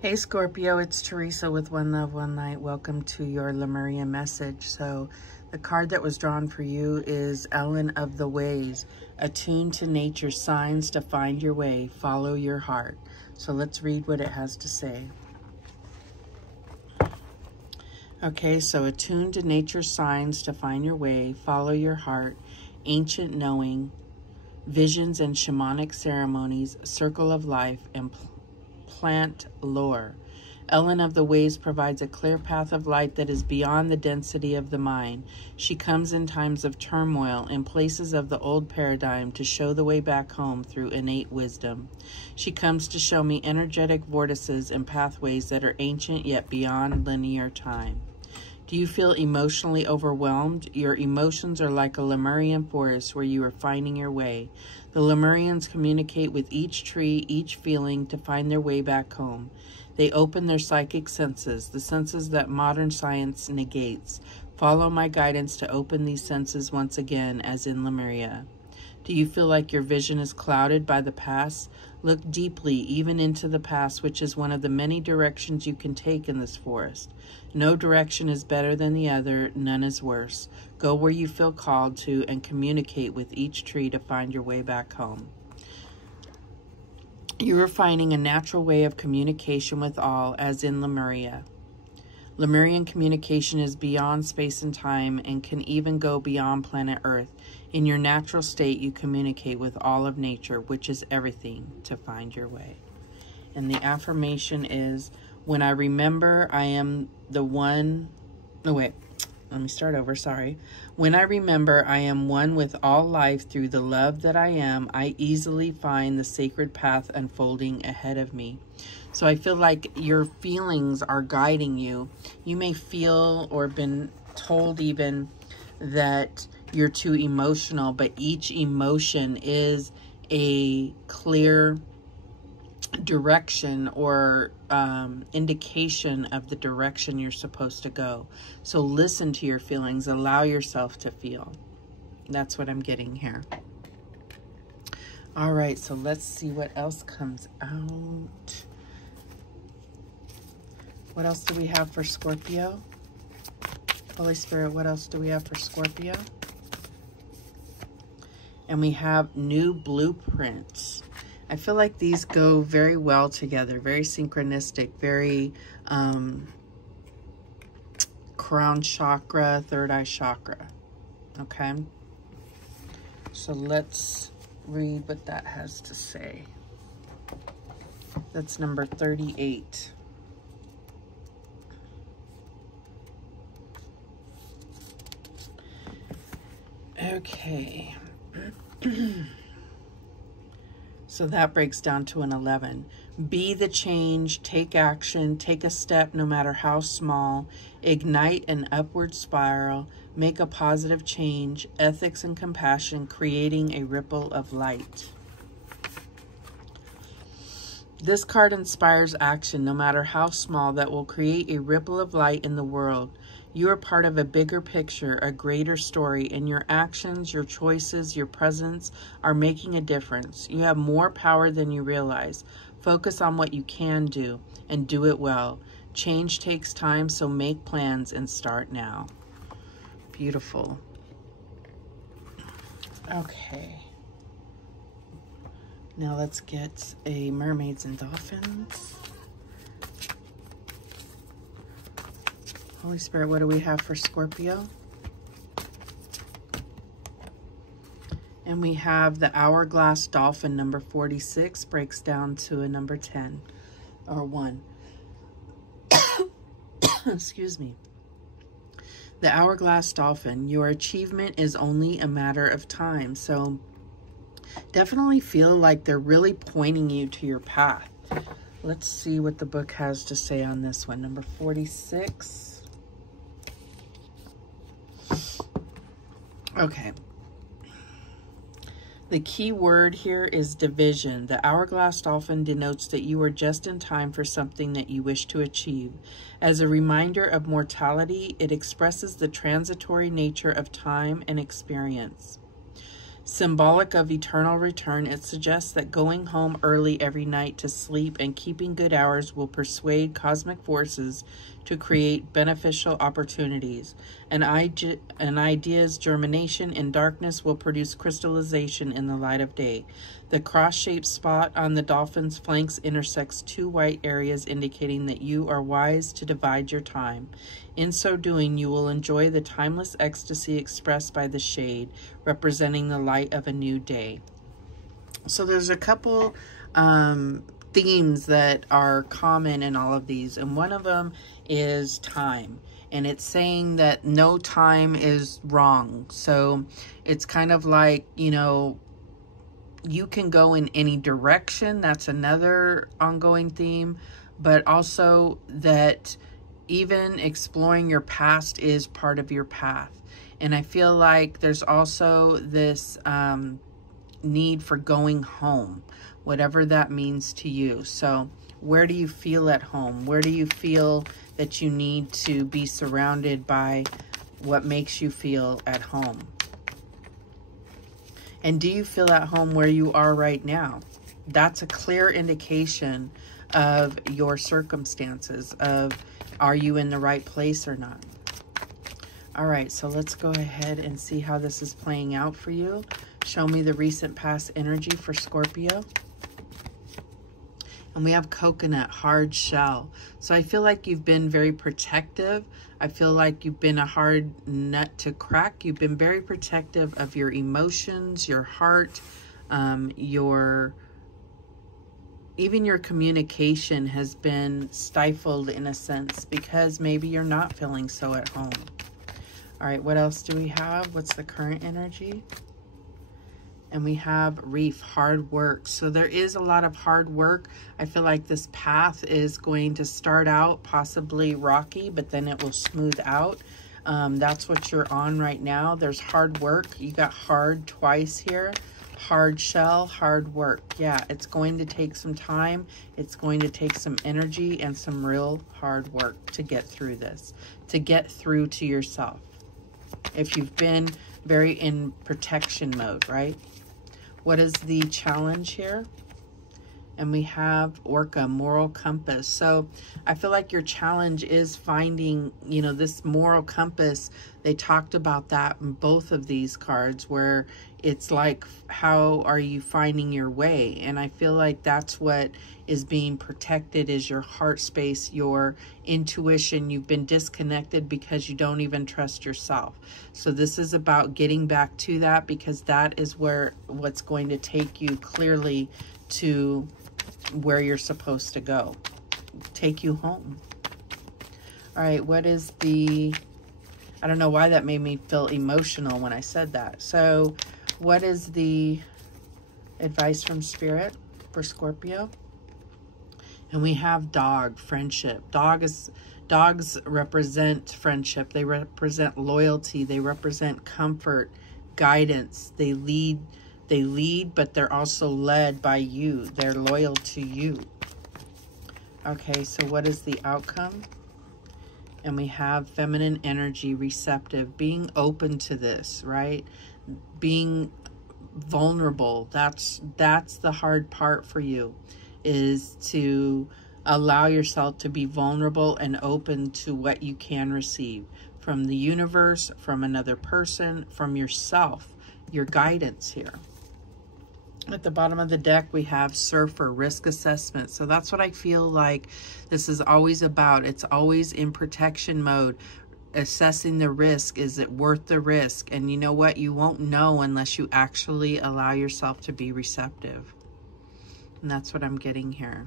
Hey Scorpio, it's Teresa with One Love, One Light. Welcome to your Lemurian message. So the card that was drawn for you is Ellen of the Ways. Attune to nature's signs to find your way. Follow your heart. So let's read what it has to say. Okay, so attune to nature's signs to find your way. Follow your heart. Ancient knowing. Visions and shamanic ceremonies. Circle of life and plant lore. Ellen of the Ways provides a clear path of light that is beyond the density of the mind. She comes in times of turmoil, in places of the old paradigm, to show the way back home through innate wisdom. She comes to show me energetic vortices and pathways that are ancient yet beyond linear time. Do you feel emotionally overwhelmed? Your emotions are like a Lemurian forest where you are finding your way. The Lemurians communicate with each tree, each feeling, to find their way back home. They open their psychic senses, the senses that modern science negates. Follow my guidance to open these senses once again, as in Lemuria. Do you feel like your vision is clouded by the past? Look deeply, even into the past, which is one of the many directions you can take in this forest. No direction is better than the other, none is worse. Go where you feel called to and communicate with each tree to find your way back home. You are finding a natural way of communication with all, as in Lemuria. Lemurian communication is beyond space and time and can even go beyond planet Earth. In your natural state, you communicate with all of nature, which is everything, to find your way. And the affirmation is, when I remember I am the one... Oh, wait. Let me start over, sorry. When I remember I am one with all life through the love that I am, I easily find the sacred path unfolding ahead of me. So I feel like your feelings are guiding you. You may feel or been told even that you're too emotional, but each emotion is a clear direction or indication of the direction you're supposed to go. So listen to your feelings. Allow yourself to feel. That's what I'm getting here. All right, so let's see what else comes out. What else do we have for Scorpio? Holy Spirit, what else do we have for Scorpio? And we have new blueprints. I feel like these go very well together, very synchronistic, very crown chakra, third eye chakra. Okay? So let's read what that has to say. That's number 38. Okay. So that breaks down to an 11. Be the change, take action, take a step no matter how small, ignite an upward spiral, make a positive change, ethics and compassion, creating a ripple of light. This card inspires action no matter how small that will create a ripple of light in the world. You are part of a bigger picture, a greater story, and your actions, your choices, your presence are making a difference. You have more power than you realize. Focus on what you can do and do it well. Change takes time, so make plans and start now. Beautiful. Okay. Now let's get a mermaids and dolphins. Holy Spirit, what do we have for Scorpio? And we have the hourglass dolphin, number 46, breaks down to a number 10, or 1. Excuse me. The hourglass dolphin, your achievement is only a matter of time. So definitely feel like they're really pointing you to your path. Let's see what the book has to say on this one. Number 46. Okay. The key word here is division. The hourglass dolphin denotes that you are just in time for something that you wish to achieve. As a reminder of mortality, it expresses the transitory nature of time and experience. Symbolic of eternal return, it suggests that going home early every night to sleep and keeping good hours will persuade cosmic forces to create beneficial opportunities. An idea's germination in darkness will produce crystallization in the light of day. The cross-shaped spot on the dolphin's flanks intersects two white areas, indicating that you are wise to divide your time. In so doing, you will enjoy the timeless ecstasy expressed by the shade, representing the light of a new day. So there's a couple themes that are common in all of these, and one of them is time. And it's saying that no time is wrong. So it's kind of like, you know, you can go in any direction. That's another ongoing theme. But also that even exploring your past is part of your path. And I feel like there's also this need for going home, whatever that means to you. So where do you feel at home? Where do you feel that you need to be surrounded by what makes you feel at home? And do you feel at home where you are right now? That's a clear indication of your circumstances, of are you in the right place or not? All right, so let's go ahead and see how this is playing out for you. Show me the recent past energy for Scorpio. And we have coconut, hard shell. So I feel like you've been very protective. I feel like you've been a hard nut to crack. You've been very protective of your emotions, your heart, even your communication has been stifled in a sense because maybe you're not feeling so at home. All right, what else do we have? What's the current energy? And we have reef, hard work. So there is a lot of hard work. I feel like this path is going to start out possibly rocky, but then it will smooth out. That's what you're on right now. There's hard work. You got hard twice here. Hard shell, hard work. Yeah, it's going to take some time. It's going to take some energy and some real hard work to get through this, to get through to yourself. If you've been very in protection mode, right? What is the challenge here? And we have Orca, moral compass. So I feel like your challenge is finding, you know, this moral compass. They talked about that in both of these cards, where it's like, how are you finding your way? And I feel like that's what is being protected, is your heart space, your intuition. You've been disconnected because you don't even trust yourself. So this is about getting back to that, because that is what's going to take you clearly to where you're supposed to go, take you home. All right, what is the, I don't know why that made me feel emotional when I said that. So what is the advice from Spirit for Scorpio? And we have dog, friendship. Dogs represent friendship. They represent loyalty. They represent comfort, guidance. They lead, but they're also led by you. They're loyal to you. Okay, so what is the outcome? And we have feminine energy, receptive, being open to this, right? Being vulnerable. That's the hard part for you, is to allow yourself to be vulnerable and open to what you can receive from the universe, from another person, from yourself, your guidance here. At the bottom of the deck, we have Surfer, risk assessment. So that's what I feel like this is always about. It's always in protection mode, assessing the risk. Is it worth the risk? And you know what? You won't know unless you actually allow yourself to be receptive. And that's what I'm getting here.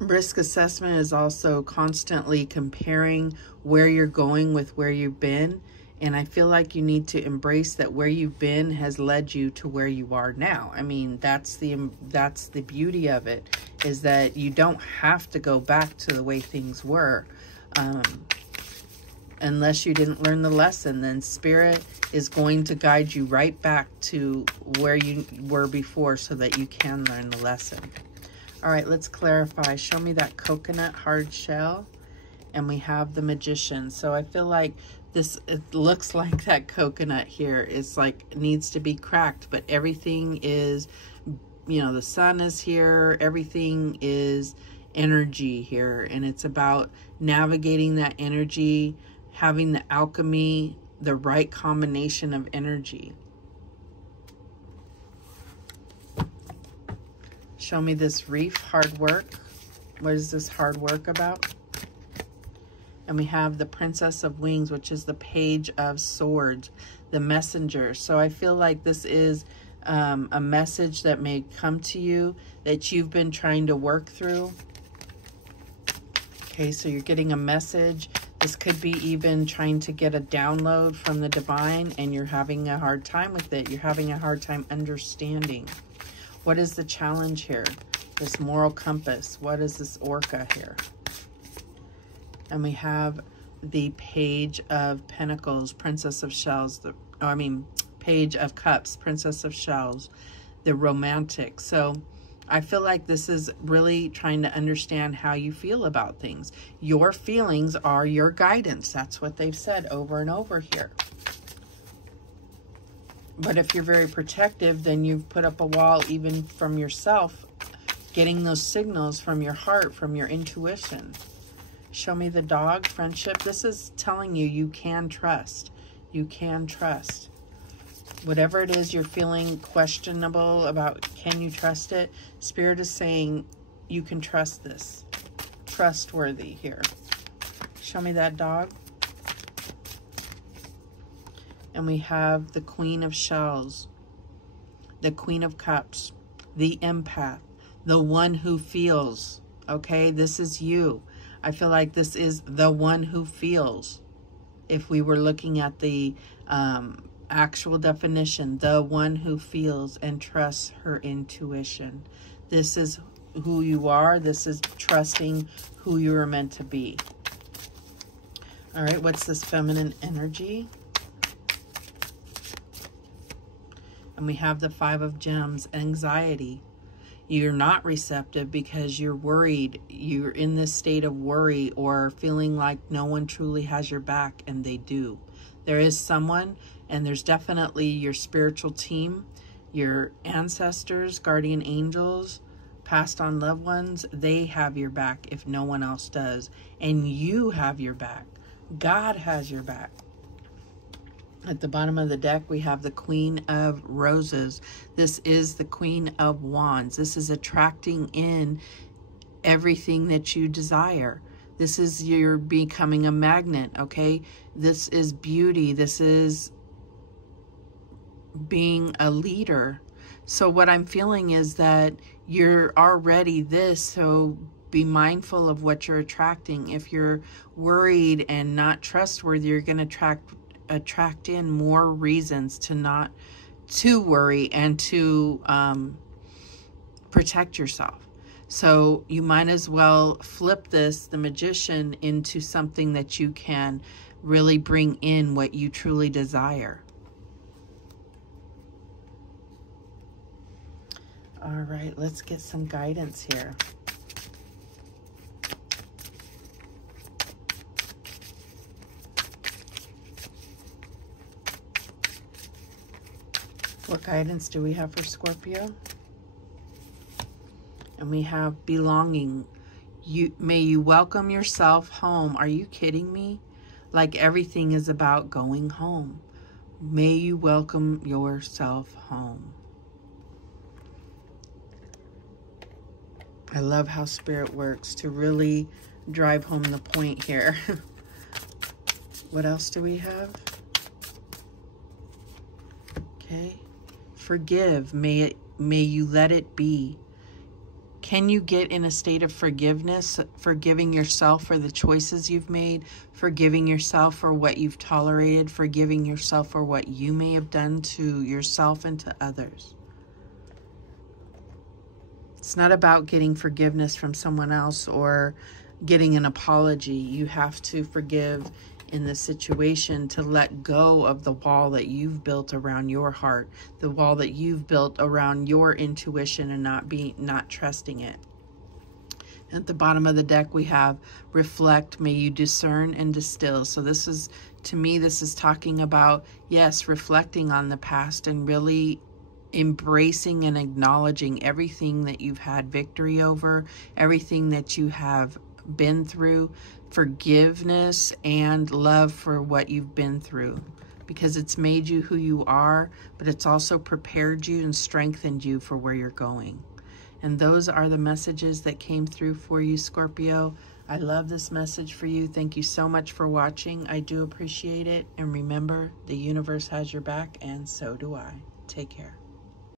Risk assessment is also constantly comparing where you're going with where you've been. And I feel like you need to embrace that where you've been has led you to where you are now. I mean, that's the beauty of it, is that you don't have to go back to the way things were. Unless you didn't learn the lesson, then Spirit is going to guide you right back to where you were before so that you can learn the lesson. All right, let's clarify. Show me that coconut hard shell. And we have the Magician. So I feel like it looks like that coconut here is like needs to be cracked, but everything is, you know, the sun is here, everything is energy here, and it's about navigating that energy, having the alchemy, the right combination of energy. Show me this reef, hard work. What is this hard work about? And we have the Princess of Wings, which is the Page of Swords, the messenger. So I feel like this is a message that may come to you that you've been trying to work through. Okay, so you're getting a message. This could be even trying to get a download from the divine, and you're having a hard time with it. You're having a hard time understanding. What is the challenge here? This moral compass. What is this orca here? And we have the Page of Pentacles, Princess of Shells, Page of Cups, Princess of Shells, the romantic. So I feel like this is really trying to understand how you feel about things. Your feelings are your guidance. That's what they've said over and over here. But if you're very protective, then you've put up a wall even from yourself, getting those signals from your heart, from your intuition. Show me the dog, friendship. This is telling you you can trust. You can trust. Whatever it is you're feeling questionable about, can you trust it? Spirit is saying you can trust this. Trustworthy here. Show me that dog. And we have the Queen of Shells, the Queen of Cups, the empath, the one who feels. Okay, this is you. I feel like this is the one who feels. If we were looking at the actual definition, the one who feels and trusts her intuition. This is who you are. This is trusting who you are meant to be. All right, what's this feminine energy? And we have the Five of Gems, anxiety. You're not receptive because you're worried. You're in this state of worry or feeling like no one truly has your back, and they do. There is someone, and there's definitely your spiritual team, your ancestors, guardian angels, passed on loved ones. They have your back if no one else does. And you have your back. God has your back. At the bottom of the deck, we have the Queen of Roses. This is the Queen of Wands. This is attracting in everything that you desire. This is you're becoming a magnet, okay? This is beauty. This is being a leader. So what I'm feeling is that you're already this, so be mindful of what you're attracting. If you're worried and not trustworthy, you're going to attract in more reasons to worry and to protect yourself. So you might as well flip this, the Magician, into something that you can really bring in what you truly desire. All right, let's get some guidance here. What guidance do we have for Scorpio? And we have belonging. May you welcome yourself home. Are you kidding me? Like everything is about going home. May you welcome yourself home. I love how Spirit works to really drive home the point here. What else do we have? Okay. Forgive. May you let it be. Can you get in a state of forgiveness, forgiving yourself for the choices you've made, forgiving yourself for what you've tolerated, forgiving yourself for what you may have done to yourself and to others? It's not about getting forgiveness from someone else or getting an apology. You have to forgive in this situation to let go of the wall that you've built around your heart, the wall that you've built around your intuition and not trusting it. At the bottom of the deck, we have reflect, may you discern and distill. So this is, to me, this is talking about, yes, reflecting on the past and really embracing and acknowledging everything that you've had victory over, everything that you have been through, forgiveness and love for what you've been through, because it's made you who you are, but it's also prepared you and strengthened you for where you're going. And those are the messages that came through for you, Scorpio. I love this message for you. Thank you so much for watching. I do appreciate it. And remember, the universe has your back, and so do I. Take care.